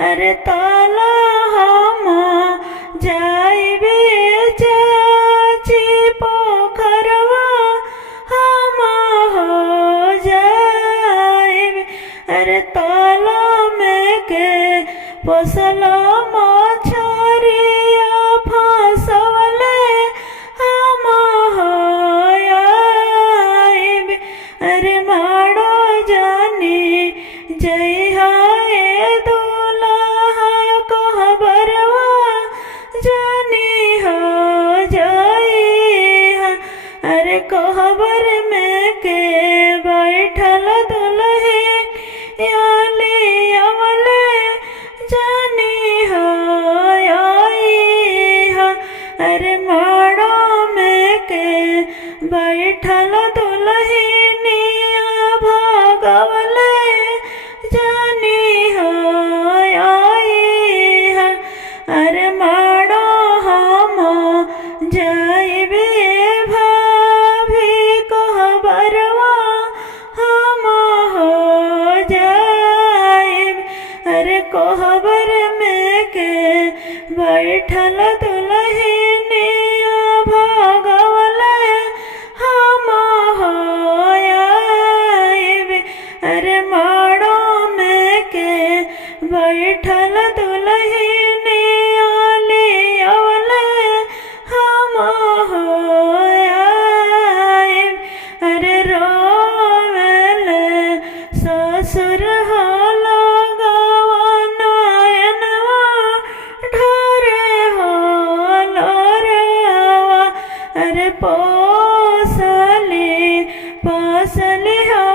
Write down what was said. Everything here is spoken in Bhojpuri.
अरे ताला हम जाइबे चाची पोखरवा हम हो जाइबे। अरे ताला में के पोसला मछरिया फंसवले हम हो आइबे। अरे माड़ो जानी जइहा ए दुल्हा कहबरवा जानी हो जइहा। अरे कहबर में के बैठल दुल्हे याली अवले जानी हो आइहा। अरे माड़ो में के बैठल दुल्हनिया भगवले जानी हो आइहा। अरे माड़ो हम जाइबे भाभी कहबरवा हम हो जाइबे। अरे कहबर में के बैठल दुल्हनिया भगवले हम हो आइबे। अरे माड़ो में के बैठल दुल्हनिया लियवले हम हो आइबे। अरे रोवेले ससुर हो लगवा नयनवा ढरे हो लोरवा। अरे पोसली हो